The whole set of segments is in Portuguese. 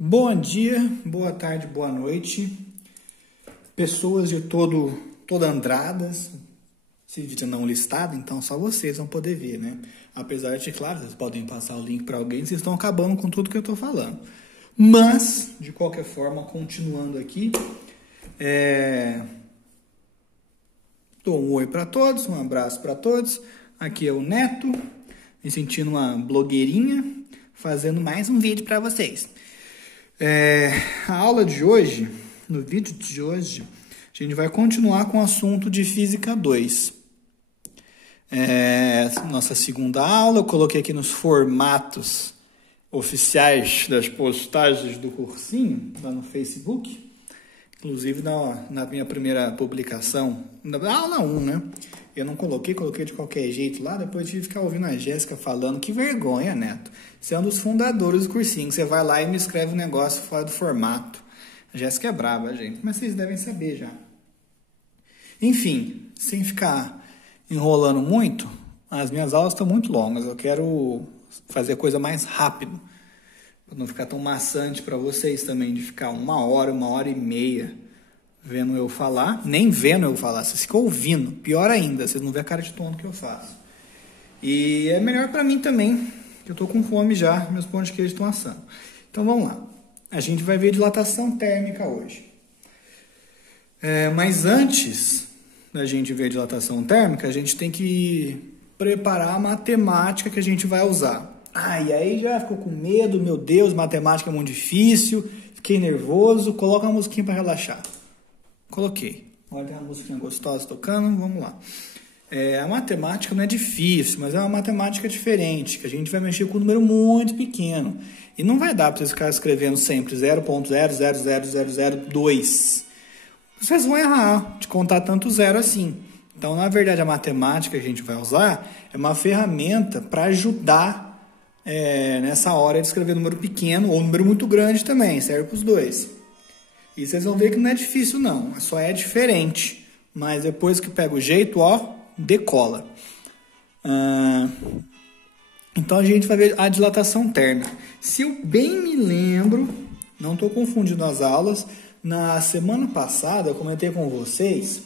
Bom dia, boa tarde, boa noite, pessoas de toda Andradas, esse vídeo não listado, então só vocês vão poder ver, né? Apesar de, claro, vocês podem passar o link para alguém, vocês estão acabando com tudo que eu estou falando. Mas, de qualquer forma, continuando aqui, dou um oi para todos, um abraço para todos. Aqui é o Neto, me sentindo uma blogueirinha, fazendo mais um vídeo para vocês. A aula de hoje, no vídeo de hoje, a gente vai continuar com o assunto de Física 2. Nossa segunda aula, eu coloquei aqui nos formatos oficiais das postagens do cursinho, lá no Facebook. Inclusive na minha primeira publicação, na aula 1, né? Eu não coloquei de qualquer jeito lá, depois tive que ficar ouvindo a Jéssica falando. Que vergonha, Neto. Você é um dos fundadores do cursinho, você vai lá e me escreve um negócio fora do formato. A Jéssica é brava, gente, mas vocês devem saber já. Enfim, sem ficar enrolando muito, as minhas aulas estão muito longas, eu quero fazer a coisa mais rápido, para não ficar tão maçante para vocês também, de ficar uma hora e meia vendo eu falar, nem vendo eu falar, vocês ficam ouvindo, pior ainda, vocês não vê a cara de tonto que eu faço. E é melhor para mim também, que eu tô com fome já, meus pão de queijo estão assando. Então vamos lá, a gente vai ver dilatação térmica hoje. Mas antes da gente ver dilatação térmica, a gente tem que preparar a matemática que a gente vai usar. E aí já ficou com medo, meu Deus, matemática é muito difícil, fiquei nervoso, coloca uma musiquinha para relaxar. Coloquei. Olha a musiquinha gostosa tocando, vamos lá. A matemática não é difícil, mas é uma matemática diferente, que a gente vai mexer com um número muito pequeno. E não vai dar para vocês ficarem escrevendo sempre 0.000002. Vocês vão errar de contar tanto zero assim. Então, na verdade, a matemática que a gente vai usar é uma ferramenta para ajudar nessa hora de escrever número pequeno ou número muito grande também, serve para os dois. E vocês vão ver que não é difícil não, só é diferente. Mas depois que pega o jeito, decola. Então a gente vai ver a dilatação térmica. Se eu bem me lembro, não estou confundindo as aulas, na semana passada eu comentei com vocês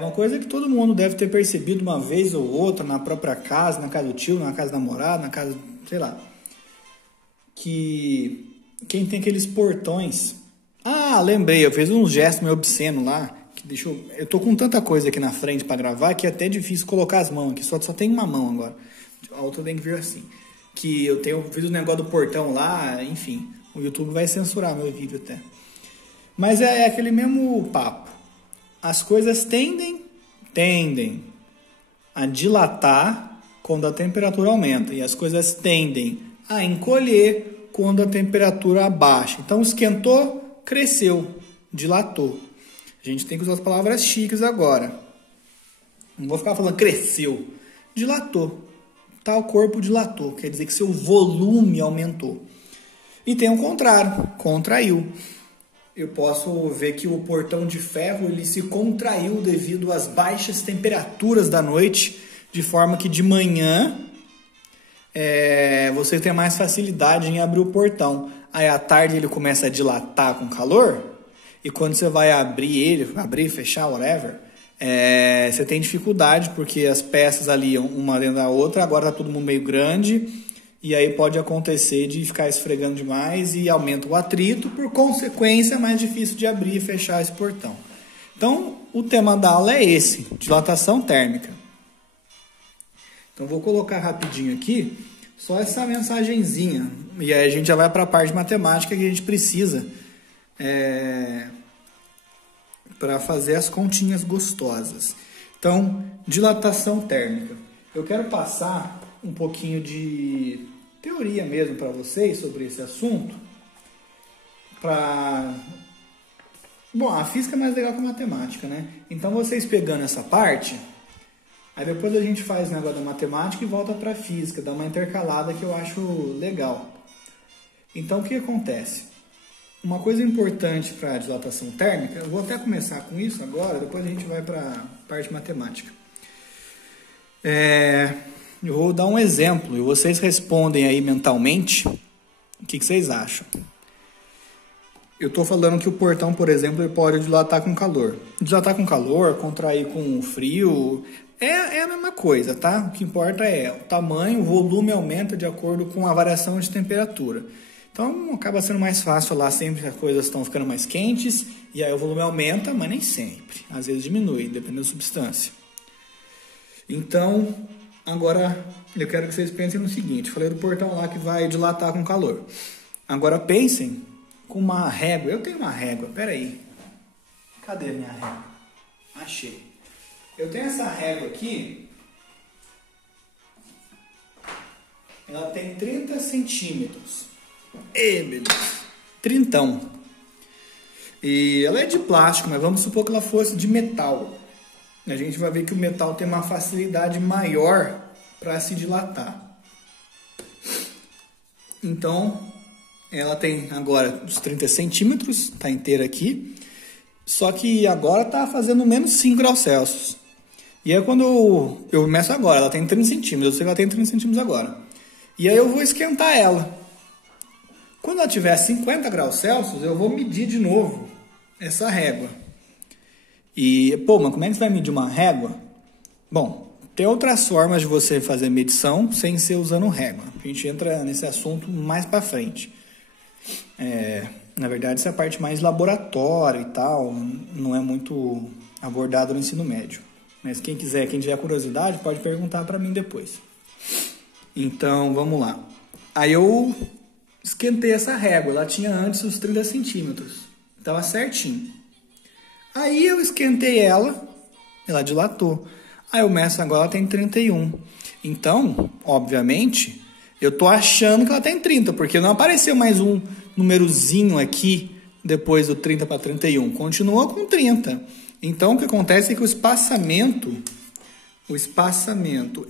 uma coisa que todo mundo deve ter percebido uma vez ou outra na própria casa, na casa do tio, na casa do namorado, na casa, sei lá, que quem tem aqueles portões... lembrei, eu fiz um gesto meio obsceno lá, que deixou... Eu tô com tanta coisa aqui na frente para gravar que é até difícil colocar as mãos aqui, só tem uma mão agora, a outra tem que vir assim, que eu fiz o negócio do portão lá, enfim, o YouTube vai censurar meu vídeo até. Mas é aquele mesmo papo. As coisas tendem a dilatar quando a temperatura aumenta. E as coisas tendem a encolher quando a temperatura abaixa. Então, esquentou, cresceu, dilatou. A gente tem que usar as palavras chiques agora. Não vou ficar falando cresceu. Dilatou. Tal corpo dilatou. Quer dizer que seu volume aumentou. E tem o contrário. Contraiu. Eu posso ver que o portão de ferro ele se contraiu devido às baixas temperaturas da noite, de forma que de manhã você tem mais facilidade em abrir o portão. Aí à tarde ele começa a dilatar com calor, e quando você vai abrir, fechar, whatever, você tem dificuldade, porque as peças ali, uma dentro da outra, agora tá todo mundo meio grande, e aí pode acontecer de ficar esfregando demais e aumenta o atrito, por consequência é mais difícil de abrir e fechar esse portão. Então, o tema da aula é esse, dilatação térmica. Então, vou colocar rapidinho aqui só essa mensagenzinha, e aí a gente já vai para a parte de matemática que a gente precisa para fazer as continhas gostosas. Então, dilatação térmica. Eu quero passar um pouquinho de teoria mesmo para vocês sobre esse assunto. Bom, a física é mais legal que a matemática, né? Então vocês pegando essa parte, aí depois a gente faz o negócio da matemática e volta para a física, dá uma intercalada que eu acho legal. Então o que acontece? Uma coisa importante para a dilatação térmica, eu vou até começar com isso agora, depois a gente vai para a parte matemática. Eu vou dar um exemplo e vocês respondem aí mentalmente o que vocês acham. Eu estou falando que o portão, por exemplo, ele pode dilatar com calor. Dilatar com calor, contrair com frio, é a mesma coisa, tá? O que importa é o tamanho, o volume aumenta de acordo com a variação de temperatura. Então, acaba sendo mais fácil lá sempre que as coisas estão ficando mais quentes, e aí o volume aumenta, mas nem sempre. Às vezes diminui, dependendo da substância. Então, agora eu quero que vocês pensem no seguinte. Falei do portão lá que vai dilatar com calor. Agora pensem com uma régua. Eu tenho uma régua, peraí. Cadê a minha régua? Achei. Eu tenho essa régua aqui. Ela tem 30 centímetros. Beleza. Trintão. E ela é de plástico, mas vamos supor que ela fosse de metal. A gente vai ver que o metal tem uma facilidade maior para se dilatar. Então, ela tem agora os 30 centímetros, está inteira aqui. Só que agora está fazendo menos 5 graus Celsius. E aí quando eu meço agora, ela tem 30 centímetros, eu sei que ela tem 30 centímetros agora. E aí eu vou esquentar ela. Quando ela tiver 50 graus Celsius, eu vou medir de novo essa régua. E, mas como é que você vai medir uma régua? Bom, tem outras formas de você fazer medição sem ser usando régua. A gente entra nesse assunto mais para frente. Na verdade, essa é a parte mais laboratório e tal, não é muito abordado no ensino médio. Mas quem tiver curiosidade, pode perguntar para mim depois. Então, vamos lá. Aí eu esquentei essa régua, ela tinha antes os 30 centímetros, estava certinho. Aí eu esquentei ela dilatou. Aí eu meço agora, ela tem 31. Então, obviamente, eu tô achando que ela tem 30, porque não apareceu mais um númerozinho aqui depois do 30 para 31. Continua com 30. Então, o que acontece é que o espaçamento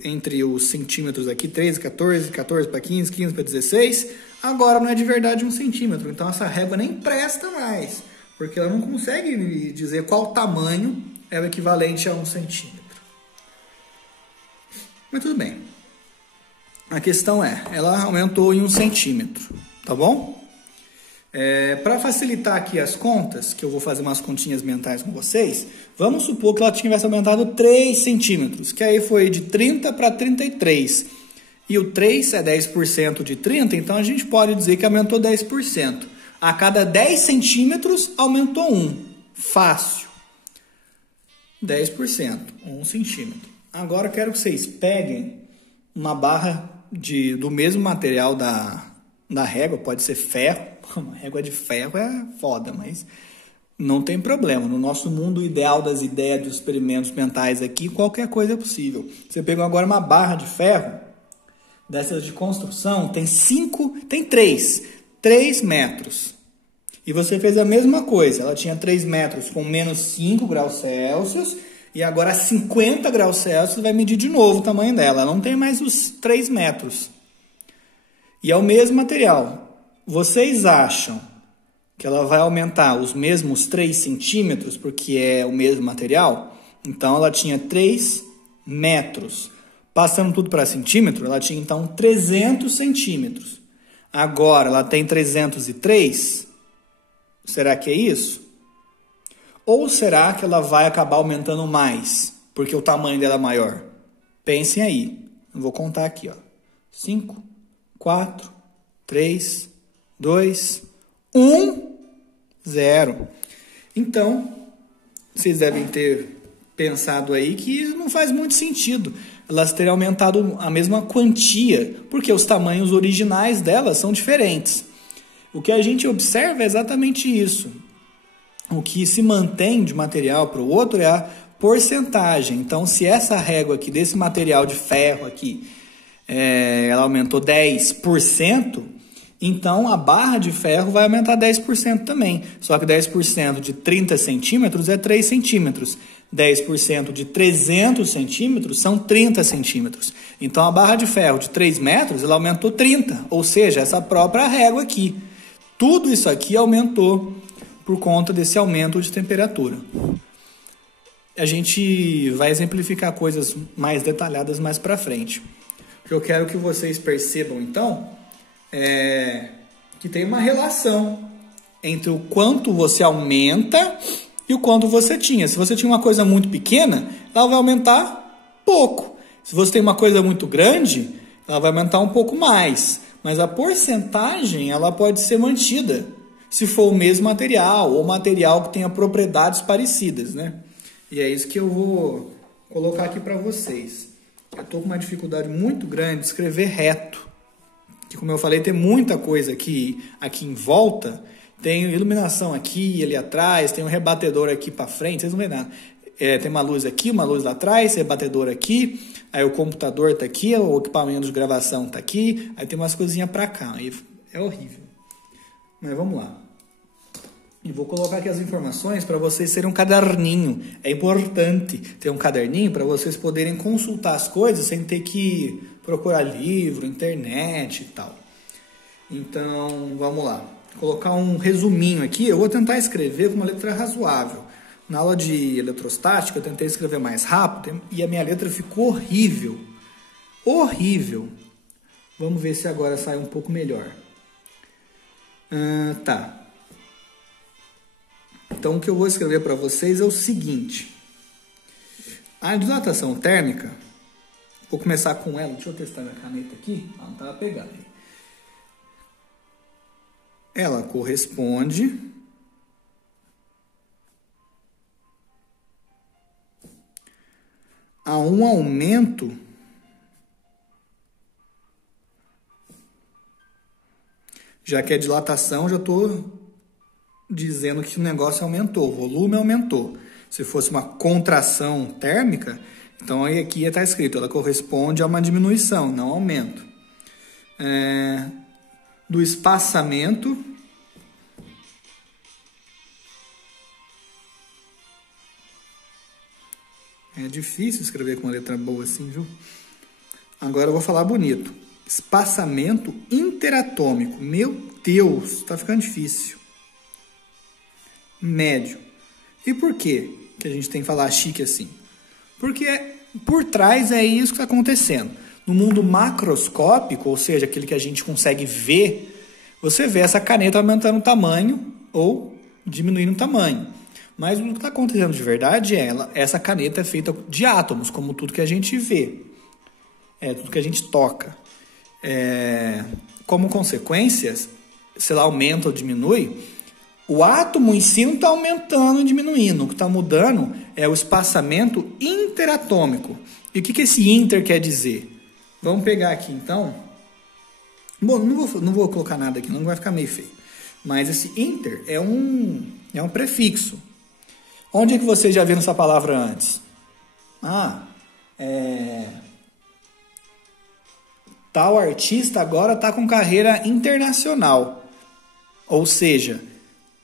entre os centímetros aqui, 13, 14, 14 para 15, 15 para 16, agora não é de verdade 1 centímetro. Então, essa régua nem presta mais, porque ela não consegue me dizer qual tamanho é o equivalente a 1 centímetro. Mas tudo bem. A questão ela aumentou em 1 centímetro, tá bom? Para facilitar aqui as contas, que eu vou fazer umas continhas mentais com vocês, vamos supor que ela tivesse aumentado 3 centímetros, que aí foi de 30 para 33. E o 3 é 10% de 30, então a gente pode dizer que aumentou 10%. A cada 10 centímetros, aumentou 1. Fácil. 10%, 1 centímetro. Agora eu quero que vocês peguem uma barra do mesmo material da régua, pode ser ferro. Uma régua de ferro é foda, mas não tem problema. No nosso mundo ideal das ideias dos experimentos mentais aqui, qualquer coisa é possível. Você pegou agora uma barra de ferro, dessas de construção, tem 3 metros. E você fez a mesma coisa. Ela tinha 3 metros com menos 5 graus Celsius. E agora a 50 graus Celsius vai medir de novo o tamanho dela. Ela não tem mais os 3 metros. E é o mesmo material. Vocês acham que ela vai aumentar os mesmos 3 centímetros porque é o mesmo material? Então ela tinha 3 metros. Passando tudo para centímetro, ela tinha então 300 centímetros. Agora ela tem 303. Será que é isso? Ou será que ela vai acabar aumentando mais, porque o tamanho dela é maior? Pensem aí. Eu vou contar aqui, ó. 5, 4, 3, 2, 1, 0. Então, vocês devem ter pensado aí que não faz muito sentido elas terem aumentado a mesma quantia, porque os tamanhos originais delas são diferentes. O que a gente observa é exatamente isso. O que se mantém de material para o outro é a porcentagem. Então, se essa régua aqui, desse material de ferro aqui, ela aumentou 10%, então a barra de ferro vai aumentar 10% também. Só que 10% de 30 centímetros é 3 centímetros. 10% de 300 centímetros são 30 centímetros. Então, a barra de ferro de 3 metros, ela aumentou 30. Ou seja, essa própria régua aqui. Tudo isso aqui aumentou por conta desse aumento de temperatura. A gente vai exemplificar coisas mais detalhadas mais para frente. O que eu quero que vocês percebam, então, é que tem uma relação entre o quanto você aumenta e o quanto você tinha. Se você tinha uma coisa muito pequena, ela vai aumentar pouco. Se você tem uma coisa muito grande, ela vai aumentar um pouco mais. Mas a porcentagem ela pode ser mantida se for o mesmo material ou material que tenha propriedades parecidas, né? E é isso que eu vou colocar aqui para vocês. Eu estou com uma dificuldade muito grande de escrever reto. Que, como eu falei, tem muita coisa aqui em volta. Tem iluminação aqui, ali atrás, tem um rebatedor aqui para frente, vocês não veem nada. Tem uma luz aqui, uma luz lá atrás, rebatedor aqui, aí o computador está aqui, o equipamento de gravação está aqui, aí tem umas coisinhas para cá, aí é horrível. Mas vamos lá. E vou colocar aqui as informações para vocês terem um caderninho. É importante ter um caderninho para vocês poderem consultar as coisas sem ter que procurar livro, internet e tal. Então, vamos lá. Vou colocar um resuminho aqui. Eu vou tentar escrever com uma letra razoável. Na aula de eletrostática, eu tentei escrever mais rápido e a minha letra ficou horrível. Horrível. Vamos ver se agora sai um pouco melhor. Tá. Então, o que eu vou escrever para vocês é o seguinte. A dilatação térmica, vou começar com ela. Deixa eu testar minha caneta aqui. Não estava pegando. Ela corresponde a um aumento já que é dilatação, já estou dizendo que o negócio aumentou, o volume aumentou. Se fosse uma contração térmica, então aí aqui está escrito, ela corresponde a uma diminuição, não aumento. Do espaçamento é difícil escrever com uma letra boa assim, viu? Agora eu vou falar bonito. Espaçamento interatômico. Meu Deus, está ficando difícil. Médio. E por quê que a gente tem que falar chique assim? Porque por trás é isso que está acontecendo. No mundo macroscópico, ou seja, aquele que a gente consegue ver, você vê essa caneta aumentando o tamanho ou diminuindo o tamanho. Mas o que está acontecendo de verdade é essa caneta é feita de átomos, como tudo que a gente vê. Tudo que a gente toca. Como consequência, se ela aumenta ou diminui, o átomo em si não está aumentando e diminuindo. O que está mudando é o espaçamento interatômico. E o que esse inter quer dizer? Vamos pegar aqui, então. Bom, não vou colocar nada aqui, não vai ficar meio feio. Mas esse inter é um prefixo. Onde é que vocês já viram essa palavra antes? Tal artista agora está com carreira internacional. Ou seja,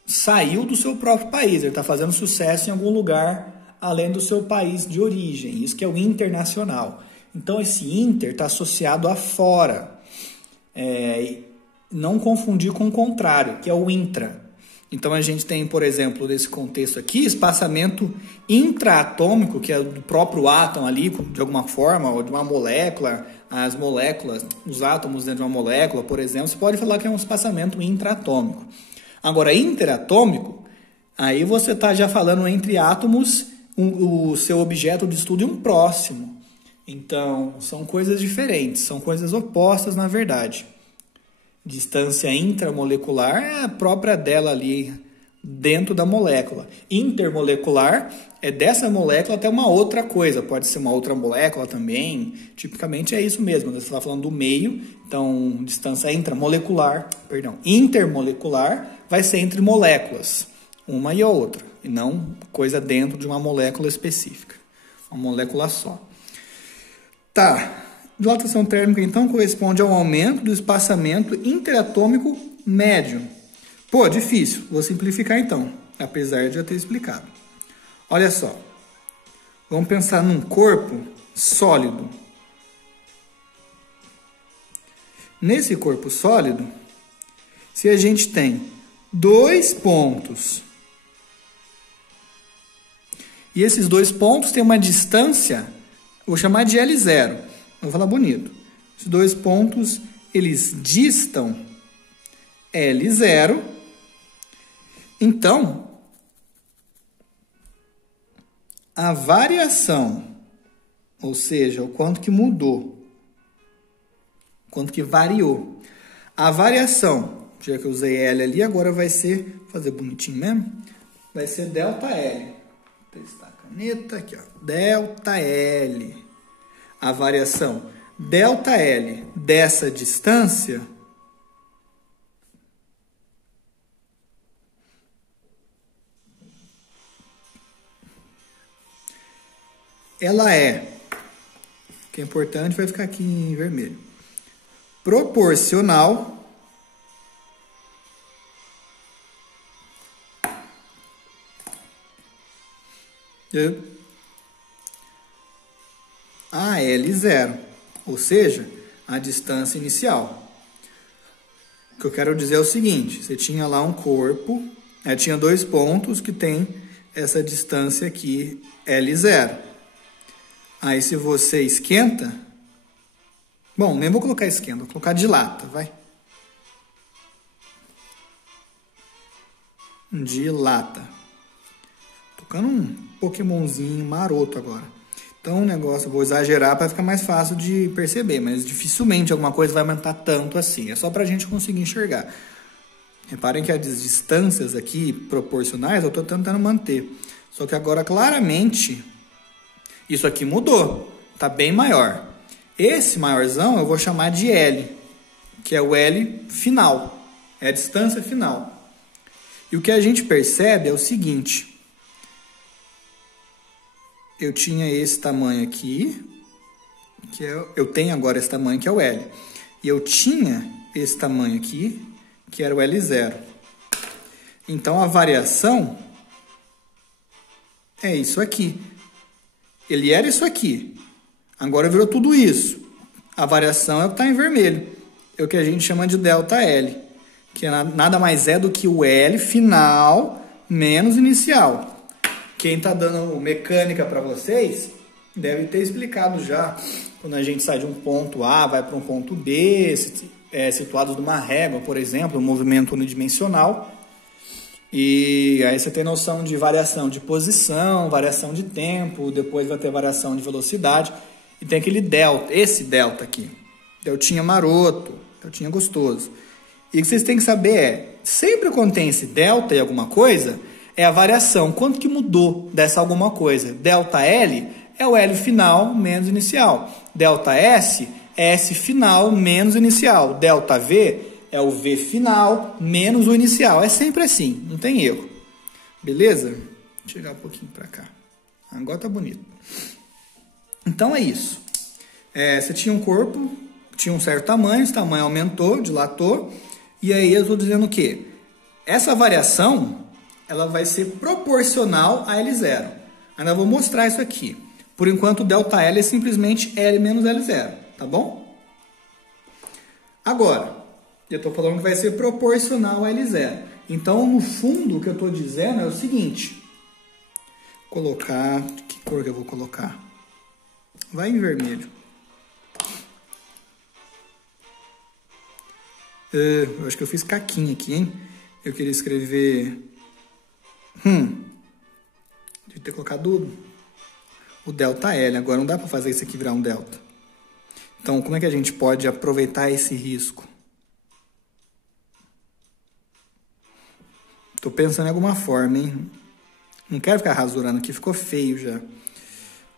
saiu do seu próprio país, ele está fazendo sucesso em algum lugar além do seu país de origem. Isso que é o internacional. Então, esse inter está associado a fora. Não confundir com o contrário, que é o intra. Então, a gente tem, por exemplo, nesse contexto aqui, espaçamento intraatômico, que é do próprio átomo ali, de alguma forma, ou de uma molécula. As moléculas, os átomos dentro de uma molécula, por exemplo, você pode falar que é um espaçamento intraatômico. Agora, interatômico, aí você está já falando entre átomos, o seu objeto de estudo e um próximo. Então, são coisas diferentes, são coisas opostas, na verdade. Distância intramolecular é a própria dela ali dentro da molécula. Intermolecular é dessa molécula até uma outra coisa. Pode ser uma outra molécula também. Tipicamente é isso mesmo. Você está falando do meio. Então, distância intermolecular vai ser entre moléculas. Uma e a outra. E não coisa dentro de uma molécula específica. Uma molécula só. Tá. Dilatação térmica, então, corresponde ao aumento do espaçamento interatômico médio. Pô, difícil. Vou simplificar, então, apesar de já ter explicado. Olha só. Vamos pensar num corpo sólido. Nesse corpo sólido, se a gente tem 2 pontos, e esses 2 pontos têm uma distância, vou chamar de L0. Vou falar bonito. Os 2 pontos, eles distam L0 Então, a variação, ou seja, o quanto que mudou, quanto que variou. A variação, já que eu usei L ali, agora vai ser, vou fazer bonitinho mesmo, vai ser ΔL. Vou testar a caneta aqui, ó. ΔL. A variação ΔL dessa distância ela é, o que é importante vai ficar aqui em vermelho, proporcional a L0, ou seja, a distância inicial. O que eu quero dizer é o seguinte, você tinha lá um corpo, tinha dois pontos que tem essa distância aqui, L0. Aí se você esquenta, bom, nem vou colocar esquenta, vou colocar dilata, vai. Dilata. Tô tocando um Pokémonzinho maroto agora. Então o negócio, vou exagerar para ficar mais fácil de perceber, mas dificilmente alguma coisa vai aumentar tanto assim. É só para a gente conseguir enxergar. Reparem que as distâncias aqui proporcionais eu estou tentando manter. Só que agora claramente isso aqui mudou. Está bem maior. Esse maiorzão eu vou chamar de L, que é o L final. É a distância final. E o que a gente percebe é o seguinte. Eu tinha esse tamanho aqui, eu tenho agora esse tamanho que é o L. E eu tinha esse tamanho aqui, que era o L0. Então, a variação é isso aqui. Ele era isso aqui. Agora virou tudo isso. A variação é o que está em vermelho. É o que a gente chama de ΔL, que nada mais é do que o L final menos inicial. Quem está dando mecânica para vocês deve ter explicado já. Quando a gente sai de um ponto A, vai para um ponto B, situado numa régua, por exemplo, um movimento unidimensional. E aí você tem noção de variação de posição, variação de tempo, depois vai ter variação de velocidade. E tem aquele delta, esse delta aqui. Deltinha maroto, deltinha gostoso. E o que vocês têm que saber é, sempre quando tem esse delta em alguma coisa, é a variação, quanto que mudou dessa alguma coisa. ΔL é o L final menos inicial. ΔS é S final menos inicial. ΔV é o V final menos o inicial. É sempre assim, não tem erro. Beleza? Vou chegar um pouquinho para cá. Agora tá bonito. Então é isso. Você tinha um corpo, tinha um certo tamanho, esse tamanho aumentou, dilatou. E aí eu estou dizendo o quê? Essa variação ela vai ser proporcional a L0. Ainda vou mostrar isso aqui. Por enquanto, o ΔL é simplesmente L menos L0, tá bom? Agora, eu estou falando que vai ser proporcional a L0. Então, no fundo, o que eu estou dizendo é o seguinte. Colocar... Que cor que eu vou colocar? Vai em vermelho. Eu acho que eu fiz caquinha aqui, hein? Eu queria escrever... Devia ter colocado o ΔL. Agora não dá para fazer isso aqui virar um delta. Então, como é que a gente pode aproveitar esse risco? Estou pensando em alguma forma, hein? Não quero ficar rasurando aqui, ficou feio já.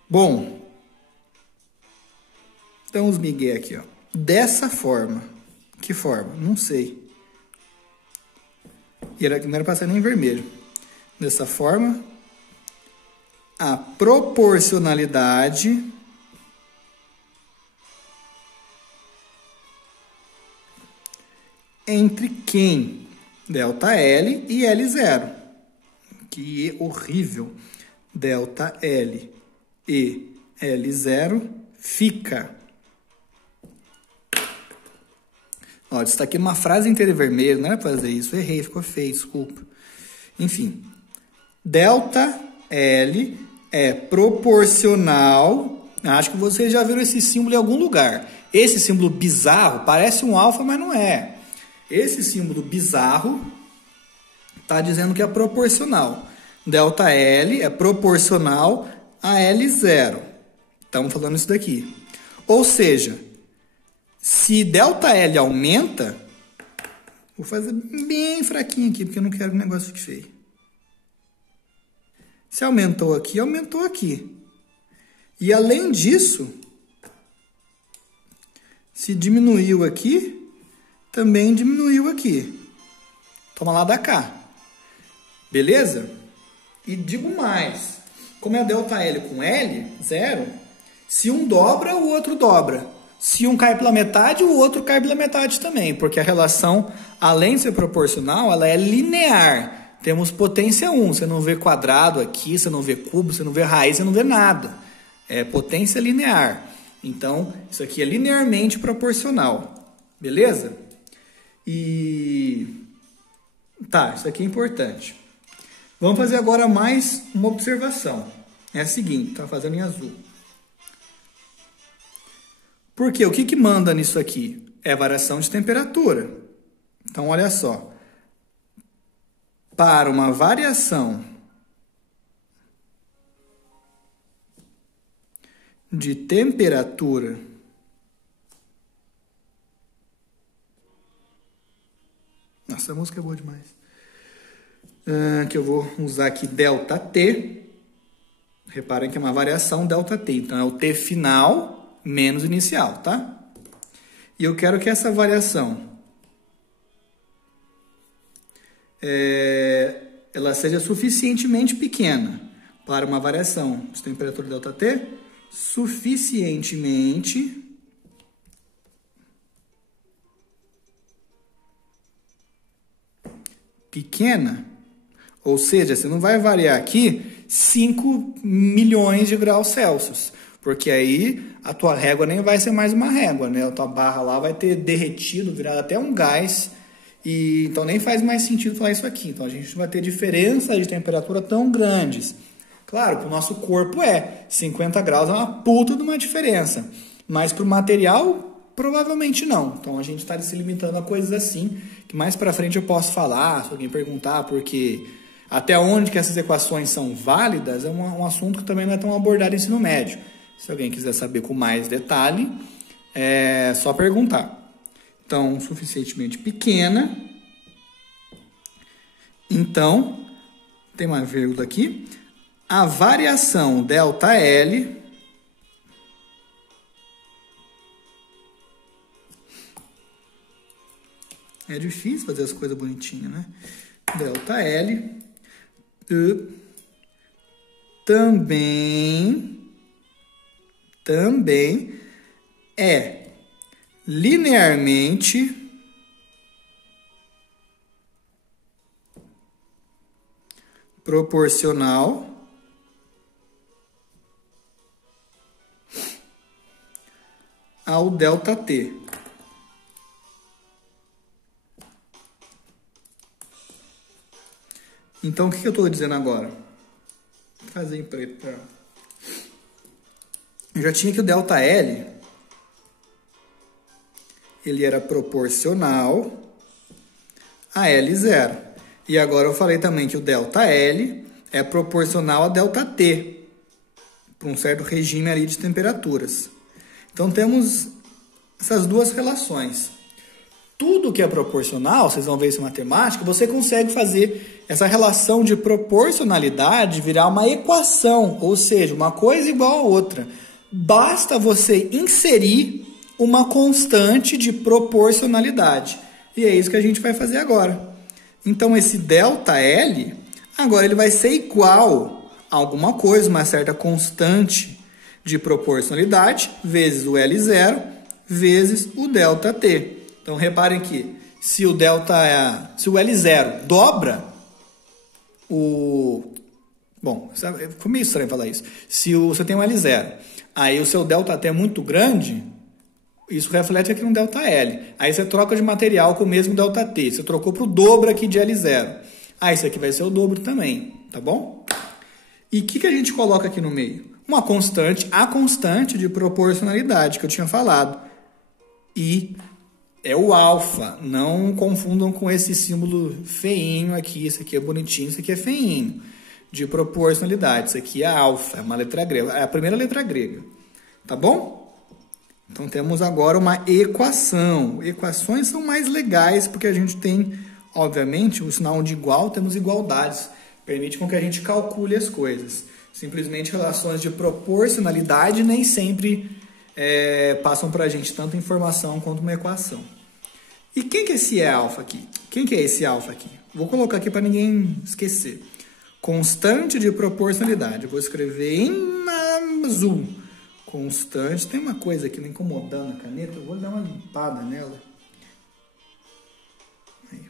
Bom, então os migué aqui, ó. Dessa forma. Que forma? Não sei. E não era para ser nem em vermelho. Dessa forma, a proporcionalidade entre quem? ΔL e L0. Que horrível. ΔL e L0 fica. Ó, destaquei uma frase inteira em vermelho, não era para fazer isso, errei, ficou feio, desculpa. Enfim, ΔL é proporcional, acho que vocês já viram esse símbolo em algum lugar. Esse símbolo bizarro parece um alfa, mas não é. Esse símbolo bizarro Está dizendo que é proporcional. ΔL é proporcional a L0. Estamos falando isso daqui. Ou seja, se ΔL aumenta, vou fazer bem fraquinho aqui, porque eu não quero que o negócio fique feio. Se aumentou aqui, aumentou aqui. E além disso, se diminuiu aqui, também diminuiu aqui. Toma lá da cá. Beleza? E digo mais. Como é ΔL com L, 0, se um dobra, o outro dobra. Se um cai pela metade, o outro cai pela metade também. Porque a relação, além de ser proporcional, ela é linear. Temos potência 1. Você não vê quadrado aqui, você não vê cubo, você não vê raiz, você não vê nada. É potência linear. Então, isso aqui é linearmente proporcional. Beleza? Tá, isso aqui é importante. Vamos fazer agora mais uma observação. É a seguinte, tá fazendo em azul. Porque o que manda nisso aqui? É a variação de temperatura. Então, olha só. Para uma variação de temperatura nossa, a música é boa demais. Que eu vou usar aqui ΔT. Reparem que é uma variação ΔT. Então, é o T final menos inicial, tá? E eu quero que essa variação ela seja suficientemente pequena para uma variação de temperatura ΔT suficientemente pequena. Ou seja, você não vai variar aqui 5 milhões de graus Celsius, porque aí a tua régua nem vai ser mais uma régua, né? A tua barra lá vai ter derretido, virado até um gás, e então nem faz mais sentido falar isso aqui. Então a gente vai ter diferenças de temperatura tão grandes. Claro, para o nosso corpo 50 graus é uma puta de uma diferença, mas para o material provavelmente não. Então a gente está se limitando a coisas assim, que mais para frente eu posso falar, se alguém perguntar, porque até onde que essas equações são válidas é um assunto que também não é tão abordado no ensino médio. Se alguém quiser saber com mais detalhe, é só perguntar. Então, suficientemente pequena. Então, tem uma vírgula aqui. A variação ΔL é difícil fazer as coisas bonitinhas, né? ΔL também é linearmente proporcional ao ΔT. Então, o que eu estou dizendo agora? Vou fazer em preto. Eu já tinha que o ΔL ele era proporcional a L0. E agora eu falei também que o ΔL é proporcional a ΔT, para um certo regime ali de temperaturas. Então, temos essas duas relações. Tudo que é proporcional, vocês vão ver isso em matemática, você consegue fazer essa relação de proporcionalidade virar uma equação, ou seja, uma coisa igual a outra. Basta você inserir uma constante de proporcionalidade. E é isso que a gente vai fazer agora. Então, esse ΔL, agora ele vai ser igual a alguma coisa, uma certa constante de proporcionalidade, vezes o L0, vezes o ΔT. Então, reparem que se o L0 dobra, bom, ficou meio estranho falar isso. Se você tem um L0, aí o seu ΔT é muito grande, isso reflete aqui no ΔL. Aí você troca de material com o mesmo ΔT. Você trocou para o dobro aqui de L0. Aí isso aqui vai ser o dobro também, tá bom? E o que a gente coloca aqui no meio? Uma constante, a constante de proporcionalidade que eu tinha falado. I É o alfa. Não confundam com esse símbolo feinho aqui. Esse aqui é bonitinho, esse aqui é feinho. De proporcionalidade. Isso aqui é alfa, é uma letra grega. É a primeira letra grega. Tá bom? Então temos agora uma equação. Equações são mais legais porque a gente tem, obviamente, o sinal de igual, temos igualdades. Permite com que a gente calcule as coisas. Simplesmente relações de proporcionalidade nem sempre passam para a gente tanta informação quanto uma equação. E quem que é esse alfa aqui? Quem que é esse alfa aqui? Vou colocar aqui para ninguém esquecer. Constante de proporcionalidade. Eu vou escrever em azul. Constante. Tem uma coisa aqui me incomodando a caneta. Eu vou dar uma limpada nela. Aí.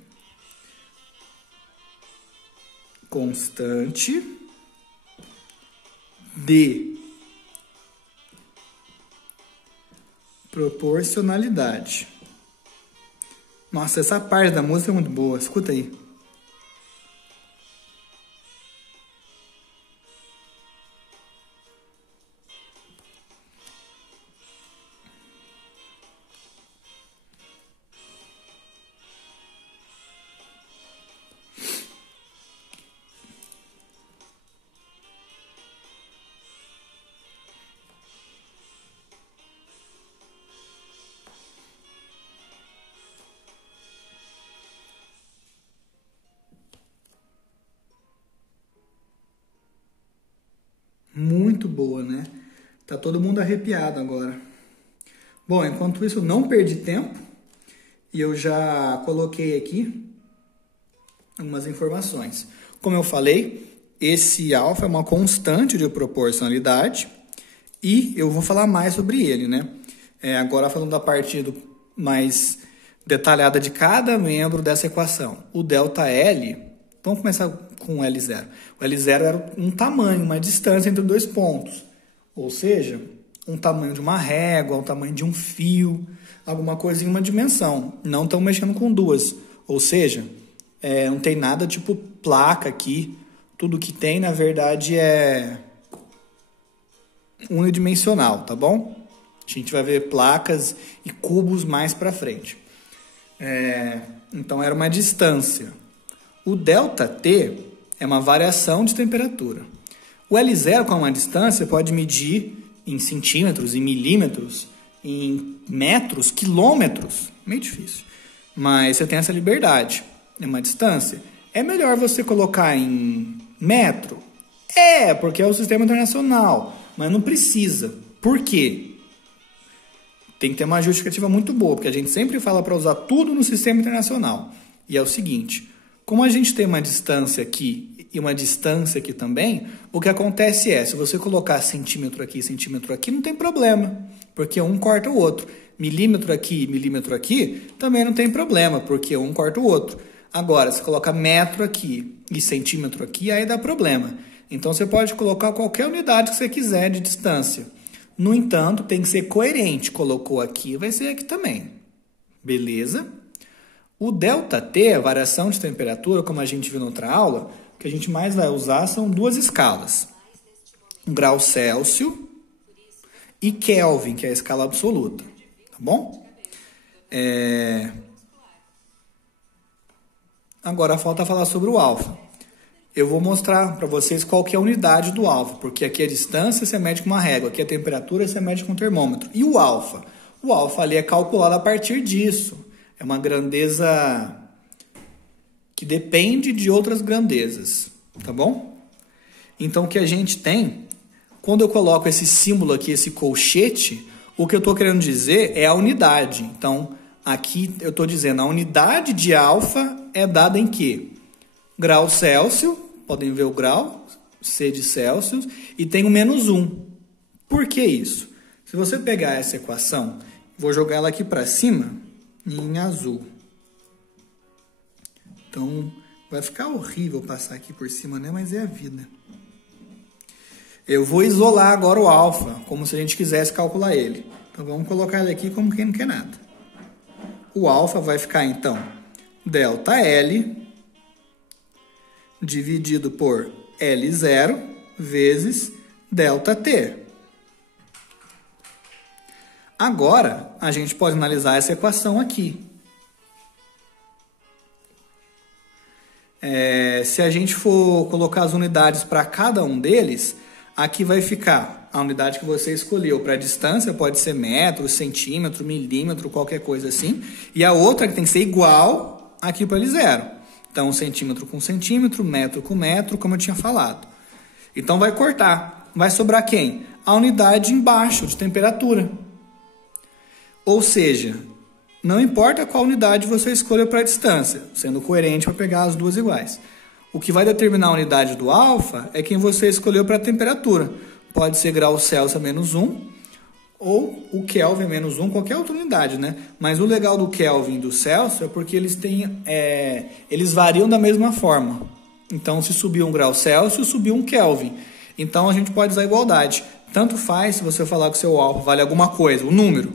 Constante de proporcionalidade. Nossa, essa parte da música é muito boa. Escuta aí. Muito boa, né? Tá todo mundo arrepiado agora. Bom, enquanto isso, eu não perdi tempo e eu já coloquei aqui algumas informações. Como eu falei, esse alfa é uma constante de proporcionalidade e eu vou falar mais sobre ele, né? Agora falando da parte mais detalhada de cada membro dessa equação. O ΔL, vamos começar com o L0. O L0 era um tamanho, uma distância entre dois pontos. Ou seja, um tamanho de uma régua, um tamanho de um fio, alguma coisa em uma dimensão. Não estão mexendo com duas. Ou seja, não tem nada tipo placa aqui. Tudo que tem, na verdade, é unidimensional, tá bom? A gente vai ver placas e cubos mais para frente. Então, era uma distância. O ΔT é uma variação de temperatura. O L0, com uma distância, pode medir em centímetros, em milímetros, em metros, quilômetros. Meio difícil. Mas você tem essa liberdade. É uma distância. É melhor você colocar em metro? Porque é o sistema internacional. Mas não precisa. Por quê? Tem que ter uma justificativa muito boa, porque a gente sempre fala para usar tudo no sistema internacional. E é o seguinte, como a gente tem uma distância aqui e uma distância aqui também, o que acontece se você colocar centímetro aqui, não tem problema, porque um corta o outro. Milímetro aqui, também não tem problema, porque um corta o outro. Agora, se colocar metro aqui e centímetro aqui, aí dá problema. Então, você pode colocar qualquer unidade que você quiser de distância. No entanto, tem que ser coerente. Colocou aqui, vai ser aqui também. Beleza? O ΔT, a variação de temperatura, como a gente viu na outra aula, o que a gente mais vai usar são duas escalas. Um grau Celsius e Kelvin, que é a escala absoluta. Tá bom? Agora falta falar sobre o alfa. Eu vou mostrar para vocês qual que é a unidade do alfa, porque aqui a distância você mede com uma régua, aqui a temperatura você mede com um termômetro. E o alfa? O alfa ali é calculado a partir disso. É uma grandeza que depende de outras grandezas, tá bom? Então, o que a gente tem, quando eu coloco esse símbolo aqui, esse colchete, o que eu estou querendo dizer é a unidade. Então, aqui eu estou dizendo, a unidade de alfa é dada em quê? Grau Celsius, podem ver o grau, C de Celsius, e tem o -1. Por que isso? Se você pegar essa equação, vou jogar ela aqui para cima, em azul. Então, vai ficar horrível passar aqui por cima, né? Mas é a vida. Eu vou isolar agora o alfa, como se a gente quisesse calcular ele. Então, vamos colocar ele aqui como quem não quer nada. O alfa vai ficar, então, ΔL dividido por L0 vezes ΔT. Agora, a gente pode analisar essa equação aqui. Se a gente for colocar as unidades para cada um deles, aqui vai ficar a unidade que você escolheu. Para a distância pode ser metro, centímetro, milímetro, qualquer coisa assim. E a outra que tem que ser igual aqui para ele 0. Então, centímetro com centímetro, metro com metro, como eu tinha falado. Então, vai cortar. Vai sobrar quem? A unidade embaixo, de temperatura. Ou seja, não importa qual unidade você escolha para a distância, sendo coerente para pegar as duas iguais. O que vai determinar a unidade do alfa é quem você escolheu para a temperatura. Pode ser graus Celsius a menos 1 ou o Kelvin menos 1, qualquer outra unidade, né? Mas o legal do Kelvin e do Celsius é porque eles variam da mesma forma. Então, se subir 1 grau Celsius, subiu 1 Kelvin. Então, a gente pode usar igualdade. Tanto faz se você falar que o seu alfa vale alguma coisa, o número,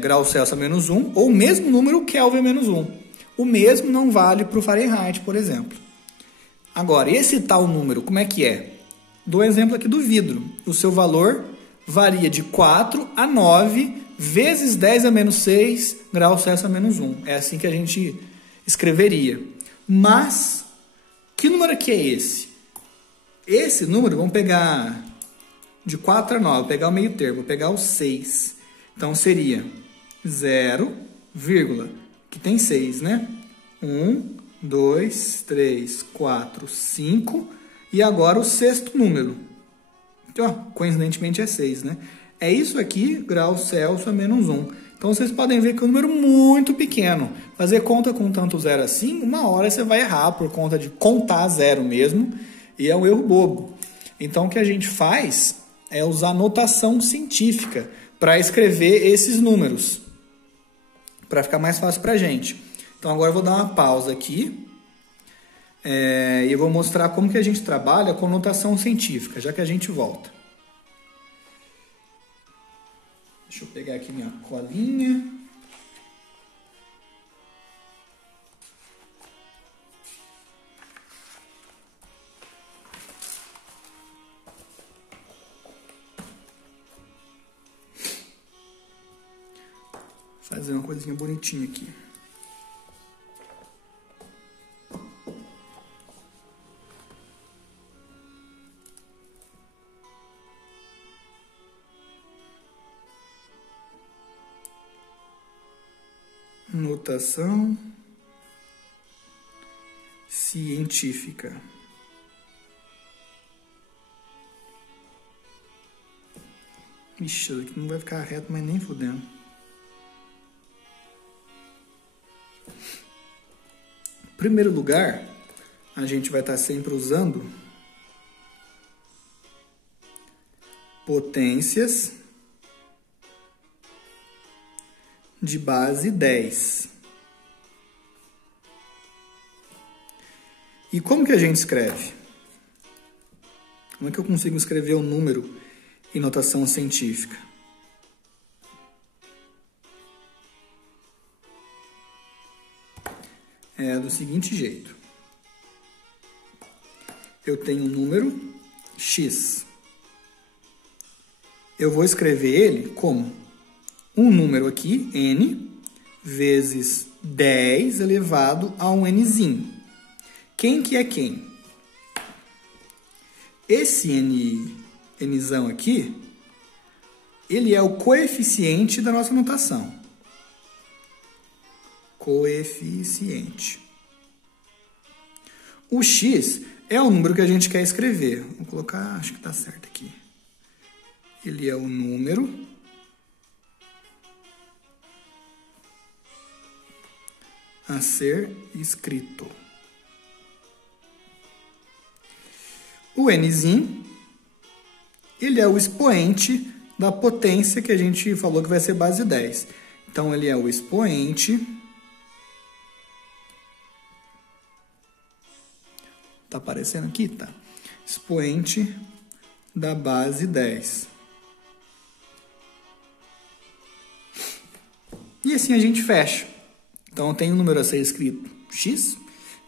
grau Celsius a menos 1, ou o mesmo número Kelvin a menos 1. O mesmo não vale para o Fahrenheit, por exemplo. Agora, esse tal número, como é que é? Dou um exemplo aqui do vidro. O seu valor varia de 4 a 9 vezes 10 a menos 6 graus Celsius a menos 1. É assim que a gente escreveria. Mas, que número aqui é esse? Esse número, vamos pegar de 4 a 9, vou pegar o meio termo, vou pegar o 6. Então, seria 0, que tem 6, né? 1, 2, 3, 4, 5. E agora o sexto número. Então, coincidentemente é 6, né? É isso aqui, graus Celsius a menos 1. Então, vocês podem ver que é um número muito pequeno. Fazer conta com tanto zero assim, uma hora você vai errar por conta de contar zero mesmo. E é um erro bobo. Então, o que a gente faz é usar notação científica para escrever esses números, para ficar mais fácil para a gente. Então, agora eu vou dar uma pausa aqui e eu vou mostrar como que a gente trabalha com notação científica, já que a gente volta. Deixa eu pegar aqui minha colinha. Fazer uma coisinha bonitinha aqui. Notação científica. Ixi, isso aqui não vai ficar reto, mas nem fudendo. Em primeiro lugar, a gente vai estar sempre usando potências de base 10. E como que a gente escreve? Como é que eu consigo escrever um número em notação científica? É do seguinte jeito. Eu tenho um número x. Eu vou escrever ele como um número aqui, n, vezes 10 elevado a um nzinho. Quem que é quem? Esse nzão aqui, ele é o coeficiente da nossa notação. Coeficiente. O x é o número que a gente quer escrever. Vou colocar, acho que está certo aqui. Ele é o número a ser escrito. O nzinho, ele é o expoente da potência que a gente falou que vai ser base 10. Então, ele é o expoente. Tá aparecendo aqui? Tá. Expoente da base 10. E assim a gente fecha. Então, tem um número a ser escrito x.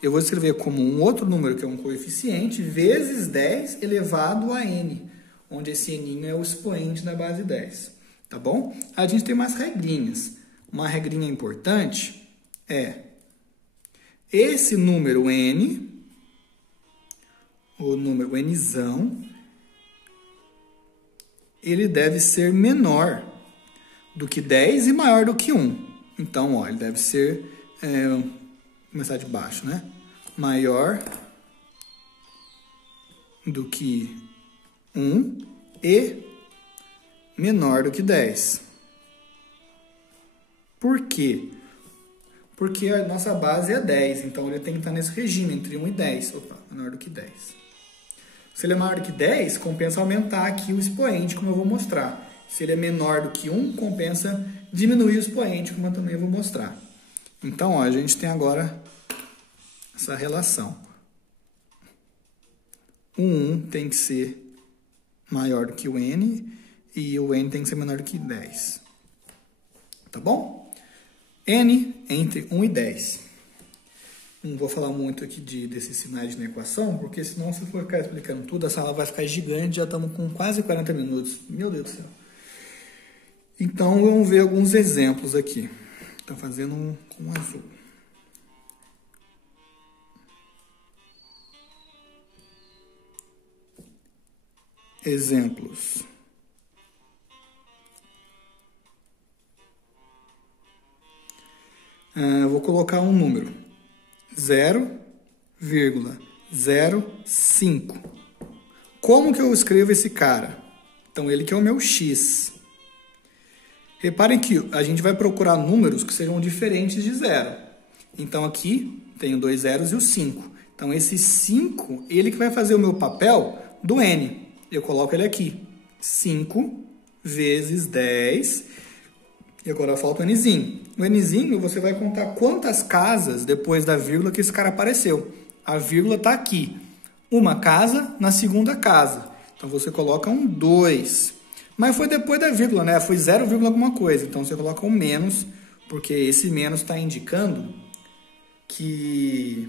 Eu vou escrever como um outro número, que é um coeficiente, vezes 10 elevado a n, onde esse n é o expoente da base 10. tá bom? A gente tem umas regrinhas. Uma regrinha importante é esse número n, o número nzão, ele deve ser menor do que 10 e maior do que 1. Então, ó, ele deve ser, começar de baixo, né? Maior do que 1 e menor do que 10. Por quê? Porque a nossa base é 10, então ele tem que estar nesse regime, entre 1 e 10. Opa, menor do que 10. Se ele é maior do que 10, compensa aumentar aqui o expoente, como eu vou mostrar. Se ele é menor do que 1, compensa diminuir o expoente, como eu também vou mostrar. Então, ó, a gente tem agora essa relação. O 1 tem que ser maior do que o n e o n tem que ser menor do que 10. Tá bom? N entre 1 e 10. Não vou falar muito aqui desses sinais na equação, porque senão, se for ficar explicando tudo, a sala vai ficar gigante. Já estamos com quase 40 minutos. Meu Deus do céu. Então, vamos ver alguns exemplos aqui. Estou fazendo com azul. Exemplos. Vou colocar um número. 0,05. Como que eu escrevo esse cara? Então, ele que é o meu x. Reparem que a gente vai procurar números que sejam diferentes de 0. Então, aqui tenho 2 zeros e o 5. Então, esse 5, ele que vai fazer o meu papel do n. Eu coloco ele aqui. 5 vezes 10. E agora falta o nzinho. O nzinho, você vai contar quantas casas depois da vírgula que esse cara apareceu. A vírgula está aqui. Uma casa na segunda casa. Então, você coloca um 2. Mas foi depois da vírgula, né? Foi 0, alguma coisa. Então, você coloca um menos, porque esse menos está indicando que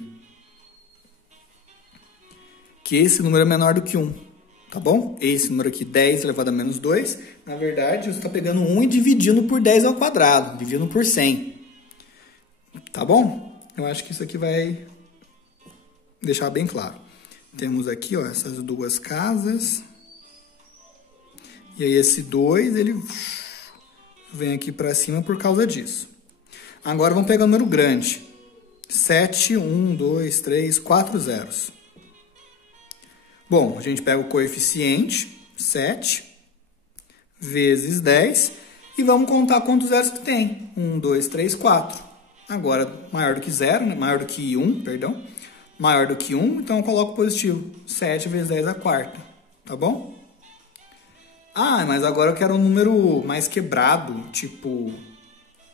esse número é menor do que 1. Tá bom? Esse número aqui, 10 elevado a menos 2, na verdade, você está pegando 1 e dividindo por 10 ao quadrado, dividindo por 100. Tá bom? Eu acho que isso aqui vai deixar bem claro. Temos aqui, ó, essas duas casas. E aí esse 2, ele vem aqui para cima por causa disso. Agora vamos pegar o número grande. 7, 1, 2, 3, 4 zeros. Bom, a gente pega o coeficiente, 7, vezes 10, e vamos contar quantos zeros que tem. 1, 2, 3, 4. Agora, maior do que 0, né? Maior do que 1, perdão. Maior do que 1, então eu coloco positivo. 7 vezes 10 a quarta. Tá bom? Ah, mas agora eu quero um número mais quebrado, tipo...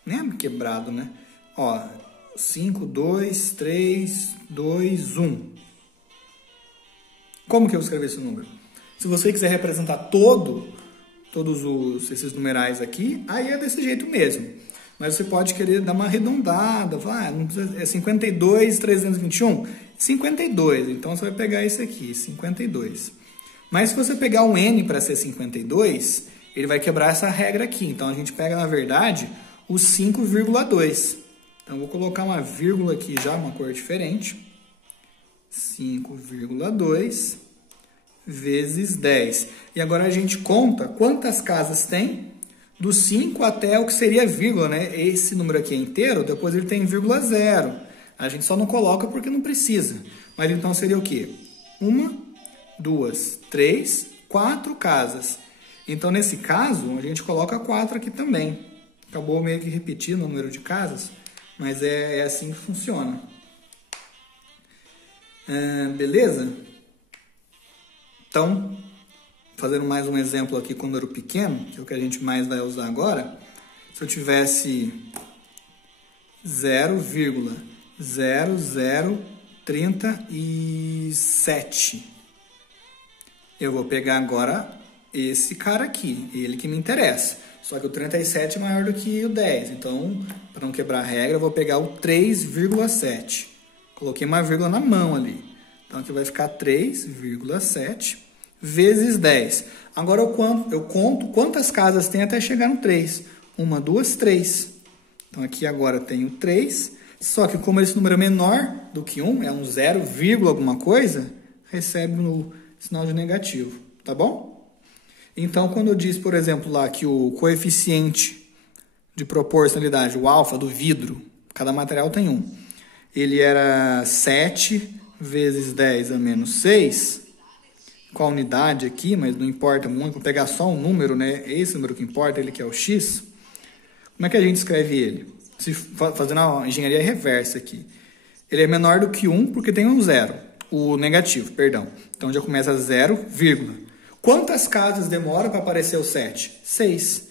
Nem é quebrado, né? Ó, 5, 2, 3, 2, 1. Como que eu vou escrever esse número? Se você quiser representar todos esses numerais aqui, aí é desse jeito mesmo. Mas você pode querer dar uma arredondada, falar, não precisa, é 52, 321? 52, então você vai pegar esse aqui, 52. Mas se você pegar um n para ser 52, ele vai quebrar essa regra aqui. Então, a gente pega, na verdade, o 5,2. Então, eu vou colocar uma vírgula aqui já, uma cor diferente. 5,2 vezes 10. E agora a gente conta quantas casas tem do 5 até o que seria vírgula, né? Esse número aqui é inteiro, depois ele tem vírgula 0. A gente só não coloca porque não precisa. Mas então seria o quê? 1, 2, 3, 4 casas. Então, nesse caso, a gente coloca 4 aqui também. Acabou meio que repetindo o número de casas, mas é assim que funciona. Beleza? Então, fazendo mais um exemplo aqui com número pequeno, que é o que a gente mais vai usar agora. Se eu tivesse 0,0037, eu vou pegar agora esse cara aqui, ele que me interessa. Só que o 37 é maior do que o 10, então, para não quebrar a regra, eu vou pegar o 3,7. Coloquei uma vírgula na mão ali. Então, aqui vai ficar 3,7 vezes 10. Agora eu conto quantas casas tem até chegar no 3. 1, 2, 3. Então aqui agora eu tenho 3. Só que como esse número é menor do que 1, é um 0, alguma coisa, recebe no sinal de negativo. Tá bom? Então quando eu disse, por exemplo, lá que o coeficiente de proporcionalidade, o alfa do vidro, cada material tem 1. Ele era 7 vezes 10 a menos 6. Com a unidade aqui, mas não importa muito, vou pegar só um número, né? Esse número que importa, ele que é o x. Como é que a gente escreve ele? Fazendo a engenharia reversa aqui. Ele é menor do que 1 porque tem um zero. O negativo, perdão. Então já começa 0, vírgula. Quantas casas demora para aparecer o 7? 6.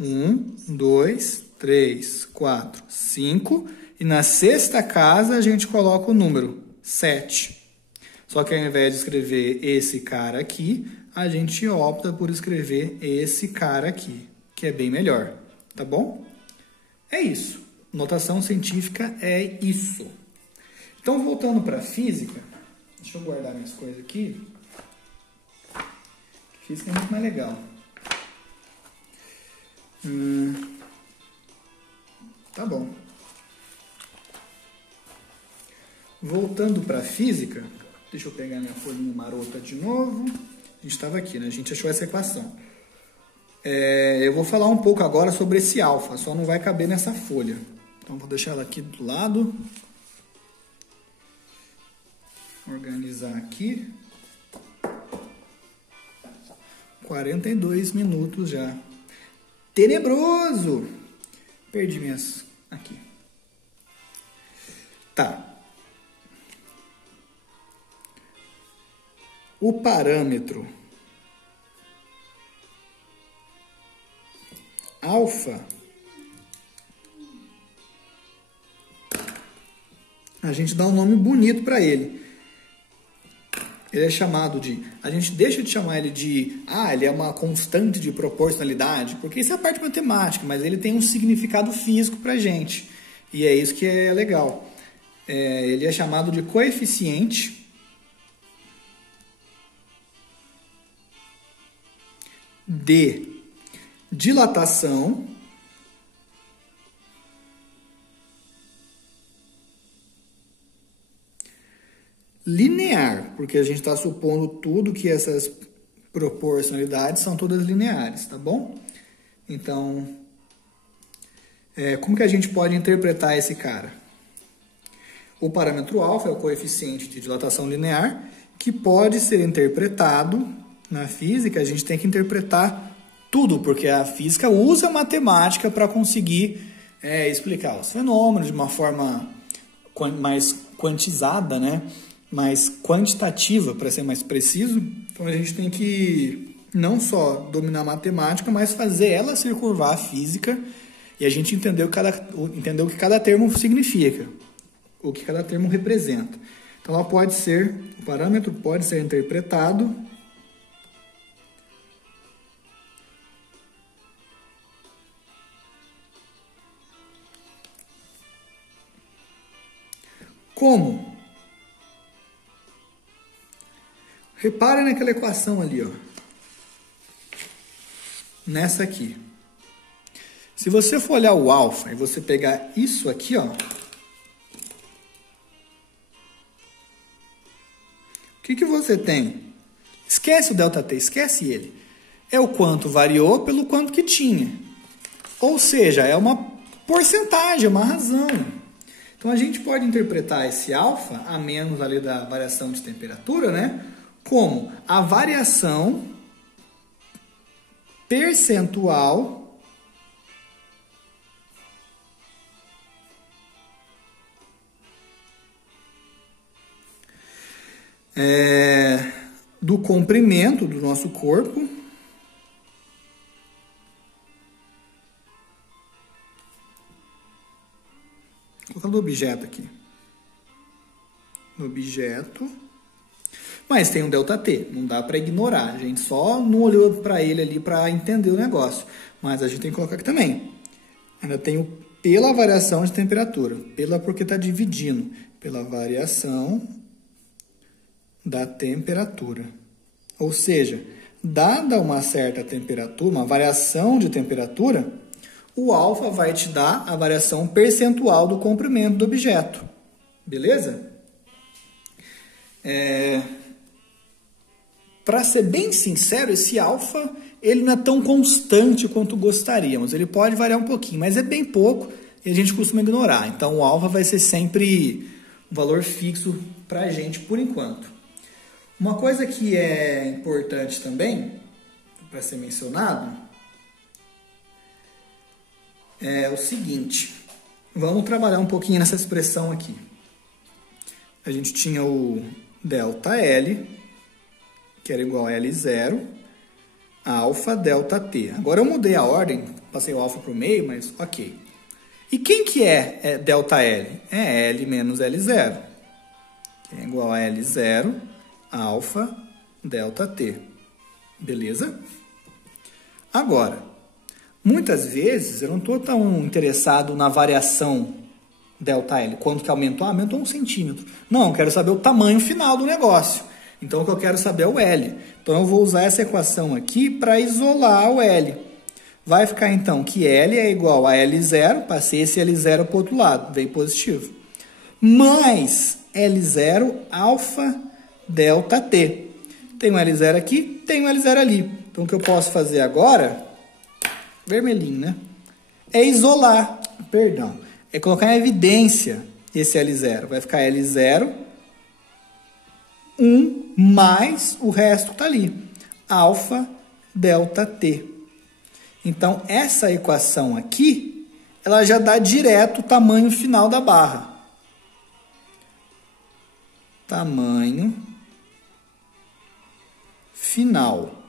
1, 2, 3, 4, 5. E na sexta casa a gente coloca o número 7. Só que ao invés de escrever esse cara aqui, a gente opta por escrever esse cara aqui, que é bem melhor, tá bom? É isso. Notação científica é isso. Então, voltando para a física, deixa eu guardar minhas coisas aqui. Física é muito mais legal. Tá bom. Voltando para a física, deixa eu pegar minha folhinha marota de novo. A gente estava aqui, né? A gente achou essa equação. Eu vou falar um pouco agora sobre esse alfa, só não vai caber nessa folha. Então, vou deixar ela aqui do lado. Organizar aqui. 42 minutos já. Tenebroso! Perdi minhas... aqui. Tá. O parâmetro alfa, a gente dá um nome bonito para ele. Ele é chamado de... A gente deixa de chamar ele de... ele é uma constante de proporcionalidade, porque isso é a parte matemática, mas ele tem um significado físico para a gente. E é isso que é legal. Ele é chamado de coeficiente de dilatação linear, porque a gente está supondo tudo que essas proporcionalidades são todas lineares, tá bom? Então, como que a gente pode interpretar esse cara? O parâmetro alfa é o coeficiente de dilatação linear, que pode ser interpretado na física. A gente tem que interpretar tudo, porque a física usa matemática para conseguir explicar os fenômenos de uma forma mais quantizada, né? Mais quantitativa, para ser mais preciso. Então a gente tem que não só dominar a matemática, mas fazer ela se curvar a física e a gente entender o que cada termo significa, o que cada termo representa. Então o parâmetro pode ser interpretado como? Reparem naquela equação ali, ó. Nessa aqui. Se você for olhar o alfa e você pegar isso aqui, ó. O que você tem? Esquece o ΔT, esquece ele. É o quanto variou pelo quanto que tinha. Ou seja, é uma porcentagem, uma razão. Então, a gente pode interpretar esse alfa, a menos ali da variação de temperatura, né? Como a variação percentual do comprimento do nosso corpo colocando o objeto aqui. No objeto. Mas tem um ΔT, não dá para ignorar. A gente só não olhou para ele ali para entender o negócio. Mas a gente tem que colocar aqui também. Ainda tem o pela variação de temperatura. Pela porque está dividindo. Pela variação da temperatura. Ou seja, dada uma certa temperatura, uma variação de temperatura, o alfa vai te dar a variação percentual do comprimento do objeto. Beleza? Para ser bem sincero, esse alfa ele não é tão constante quanto gostaríamos. Ele pode variar um pouquinho, mas é bem pouco e a gente costuma ignorar. Então, o alfa vai ser sempre um valor fixo para a gente por enquanto. Uma coisa que é importante também, para ser mencionado, é o seguinte. Vamos trabalhar um pouquinho nessa expressão aqui. A gente tinha o ΔL, que era igual a L0, alfa ΔT. Agora eu mudei a ordem, passei o alfa para o meio, mas ok. E quem que é ΔL? É L menos L0, que é igual a L0, alfa ΔT. Beleza? Agora, muitas vezes eu não estou tão interessado na variação ΔL. Quanto que aumentou? Aumentou 1 centímetro. Não, eu quero saber o tamanho final do negócio. Então, o que eu quero saber é o L. Então, eu vou usar essa equação aqui para isolar o L. Vai ficar, então, que L é igual a L0. Passei esse L0 para o outro lado. Veio positivo. Mais L0 alfa ΔT. Tem um L0 aqui, tem um L0 ali. Então, o que eu posso fazer agora... vermelhinho, né? É isolar, perdão. É colocar em evidência esse L0. Vai ficar L0, 1 mais o resto que está ali. Alfa ΔT. Então, essa equação aqui, ela já dá direto o tamanho final da barra. Tamanho final.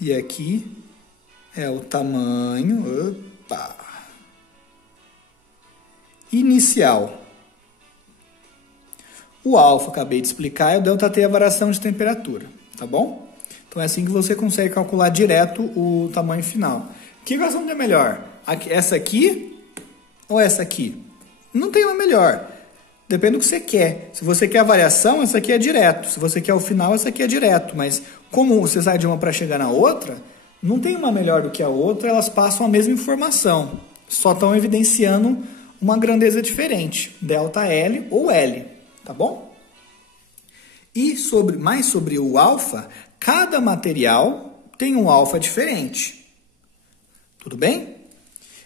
E aqui é o tamanho inicial. O alfa, acabei de explicar, é o ΔT, a variação de temperatura, tá bom? Então é assim que você consegue calcular direto o tamanho final. Que equação é melhor? Essa aqui ou essa aqui? Não tem uma melhor. Depende do que você quer. Se você quer a variação, essa aqui é direto. Se você quer o final, essa aqui é direto. Mas como você sai de uma para chegar na outra, não tem uma melhor do que a outra, elas passam a mesma informação. Só estão evidenciando uma grandeza diferente. ΔL ou L, tá bom? E mais sobre o alfa, cada material tem um alfa diferente. Tudo bem?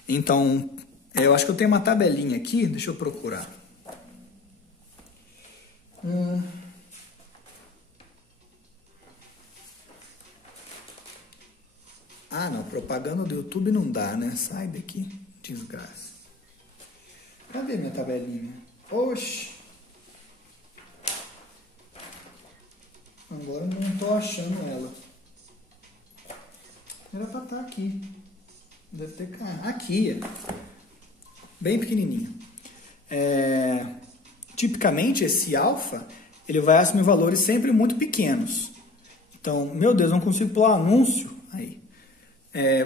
Então, eu acho que eu tenho uma tabelinha aqui, deixa eu procurar. Ah, não, propaganda do YouTube não dá, né? Sai daqui, desgraça. Cadê minha tabelinha? Oxi. Agora eu não estou achando ela. Era para estar aqui. Deve ter caído. Aqui, bem pequenininho. Tipicamente, esse alfa, ele vai assumir valores sempre muito pequenos. Então, meu Deus, não consigo pular anúncio. Aí.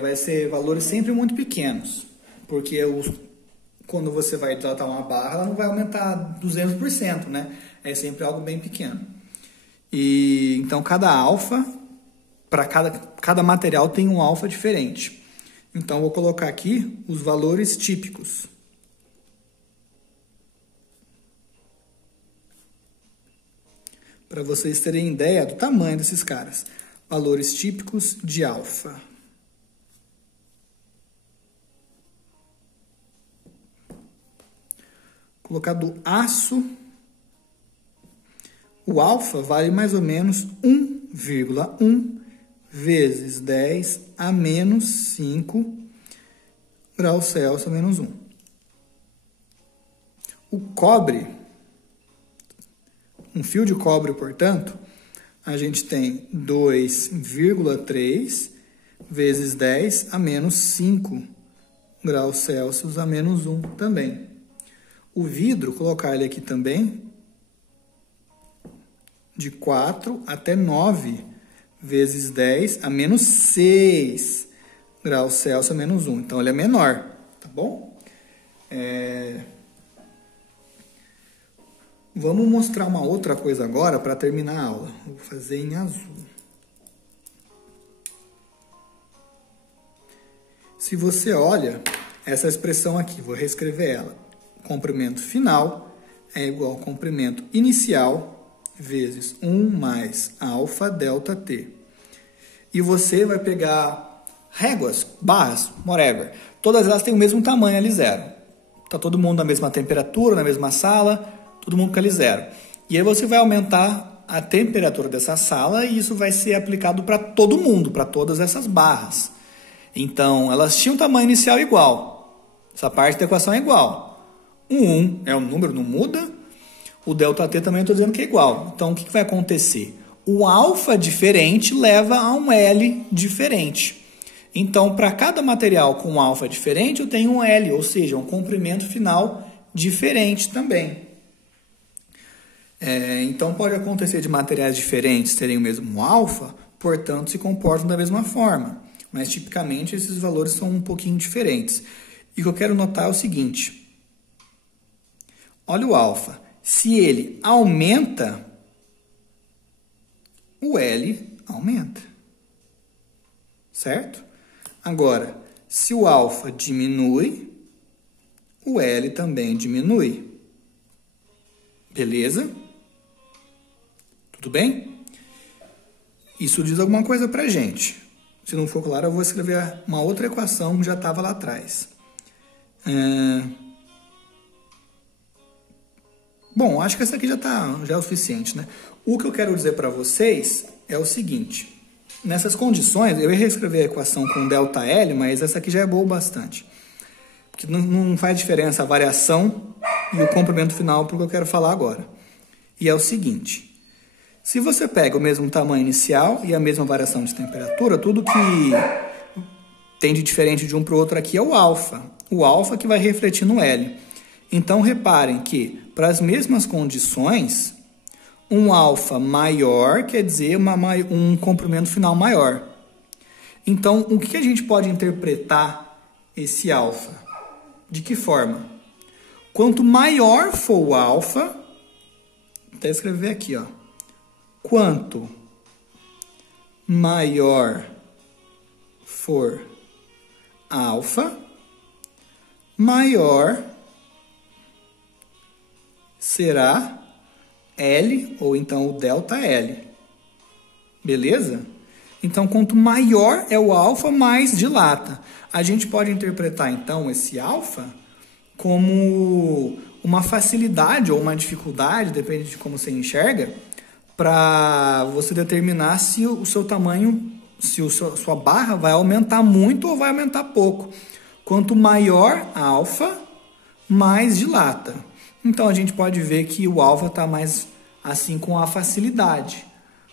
Vai ser valores sempre muito pequenos. Porque quando você vai dilatar uma barra, ela não vai aumentar 200%, né? É sempre algo bem pequeno. E então, cada alfa, para cada material tem um alfa diferente. Então, vou colocar aqui os valores típicos. Para vocês terem ideia do tamanho desses caras. Valores típicos de alfa. Colocar do aço. O alfa vale mais ou menos 1,1 vezes 10 a menos 5 graus Celsius a menos 1. O cobre, um fio de cobre, portanto, a gente tem 2,3 vezes 10 a menos 5 graus Celsius a menos 1 também. O vidro, colocar ele aqui também, de 4 até 9 vezes 10 a menos 6 graus Celsius a menos 1. Então, ele é menor, tá bom? Vamos mostrar uma outra coisa agora para terminar a aula. Vou fazer em azul. Se você olha essa expressão aqui, vou reescrever ela. Comprimento final é igual ao comprimento inicial vezes 1 mais alfa delta t. E você vai pegar réguas, barras, whatever. Todas elas têm o mesmo tamanho ali, zero. Está todo mundo na mesma temperatura, na mesma sala, todo mundo com ali zero. E aí você vai aumentar a temperatura dessa sala e isso vai ser aplicado para todo mundo, para todas essas barras. Então, elas tinham tamanho inicial igual. Essa parte da equação é igual. O 1 é um número, não muda. O ΔT também eu estou dizendo que é igual. Então, o que vai acontecer? O alfa diferente leva a um L diferente. Então, para cada material com um alfa diferente, eu tenho um L, ou seja, um comprimento final diferente também. Então, pode acontecer de materiais diferentes terem o mesmo alfa, portanto, se comportam da mesma forma. Mas, tipicamente, esses valores são um pouquinho diferentes. E o que eu quero notar é o seguinte. Olha o alfa. Se ele aumenta, o L aumenta. Certo? Agora, se o alfa diminui, o L também diminui. Beleza? Tudo bem? Isso diz alguma coisa pra gente. Se não for claro, eu vou escrever uma outra equação que já estava lá atrás. Bom, acho que essa aqui já é o suficiente, né? O que eu quero dizer para vocês é o seguinte. Nessas condições, eu ia reescrever a equação com ΔL, mas essa aqui já é boa bastante. Porque não faz diferença a variação e o comprimento final para o que eu quero falar agora. E é o seguinte. Se você pega o mesmo tamanho inicial e a mesma variação de temperatura, tudo que tem de diferente de um para o outro aqui é o alfa. O alfa que vai refletir no L. Então, reparem que, para as mesmas condições, um alfa maior quer dizer um comprimento final maior. Então, o que a gente pode interpretar esse alfa? De que forma? Quanto maior for o alfa, vou até escrever aqui, ó. Quanto maior for alfa, maior será L, ou então o ΔL. Beleza? Então, quanto maior é o alfa, mais dilata. A gente pode interpretar, então, esse alfa como uma facilidade ou uma dificuldade, depende de como você enxerga, para você determinar se o seu tamanho, se a sua barra vai aumentar muito ou vai aumentar pouco. Quanto maior a alfa, mais dilata. Então, a gente pode ver que o alfa está mais assim com a facilidade.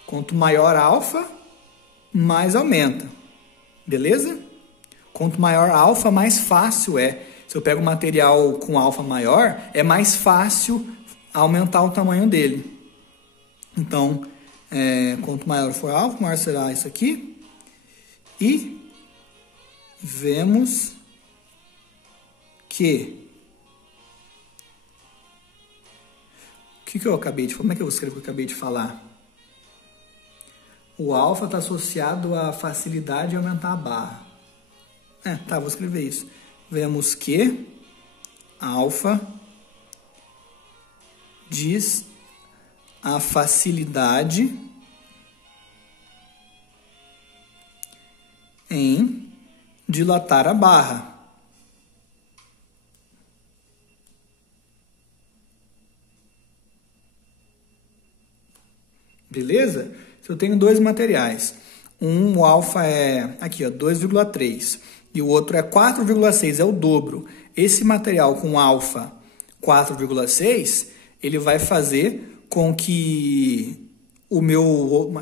Quanto maior a alfa, mais aumenta. Beleza? Quanto maior a alfa, mais fácil é. Se eu pego um material com alfa maior, é mais fácil aumentar o tamanho dele. Então, quanto maior for a alfa, maior será isso aqui. E vemos que... O que eu acabei de falar? Como é que eu escrevo o que eu acabei de falar? O alfa está associado à facilidade de aumentar a barra. Vou escrever isso. Vemos que alfa diz a facilidade em dilatar a barra. Beleza? Se eu tenho dois materiais, o alfa é aqui, ó, 2,3 e o outro é 4,6, é o dobro. Esse material com alfa 4,6, ele vai fazer com que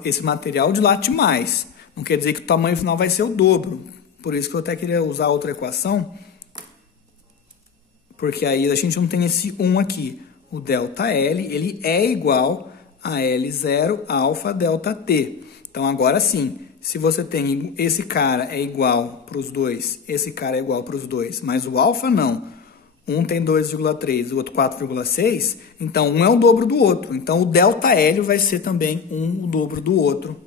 esse material dilate mais. Não quer dizer que o tamanho final vai ser o dobro. Por isso que eu até queria usar outra equação, porque aí a gente não tem esse 1 aqui. O ΔL, ele é igual a L0 alfa delta T. Então, agora sim, se você tem esse cara é igual para os dois, esse cara é igual para os dois, mas o alfa não. um tem 2,3, o outro 4,6, então um é o dobro do outro. Então o ΔL vai ser também o dobro do outro.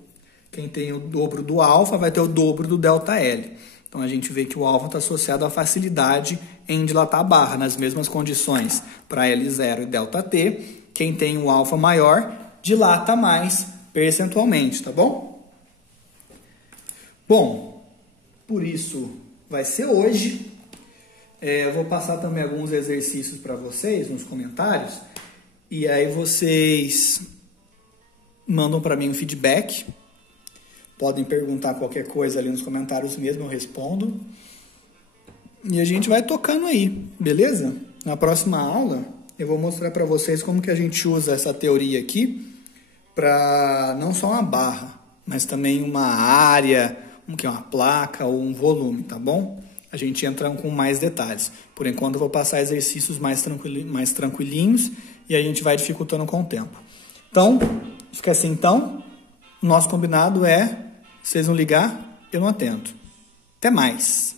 Quem tem o dobro do alfa vai ter o dobro do ΔL. Então a gente vê que o alfa está associado à facilidade em dilatar a barra, nas mesmas condições para L0 e ΔT. Quem tem o alfa maior dilata mais percentualmente, tá bom? Bom, por isso vai ser hoje. Eu vou passar também alguns exercícios para vocês nos comentários. E aí vocês mandam para mim um feedback. Podem perguntar qualquer coisa ali nos comentários mesmo, eu respondo. E a gente vai tocando aí, beleza? Na próxima aula eu vou mostrar para vocês como que a gente usa essa teoria aqui para não só uma barra, mas também uma área, uma placa ou um volume, tá bom? A gente entra com mais detalhes. Por enquanto eu vou passar exercícios mais tranquilinhos e a gente vai dificultando com o tempo. Então, fica assim então. O nosso combinado é, vocês vão ligar, eu não atendo. Até mais!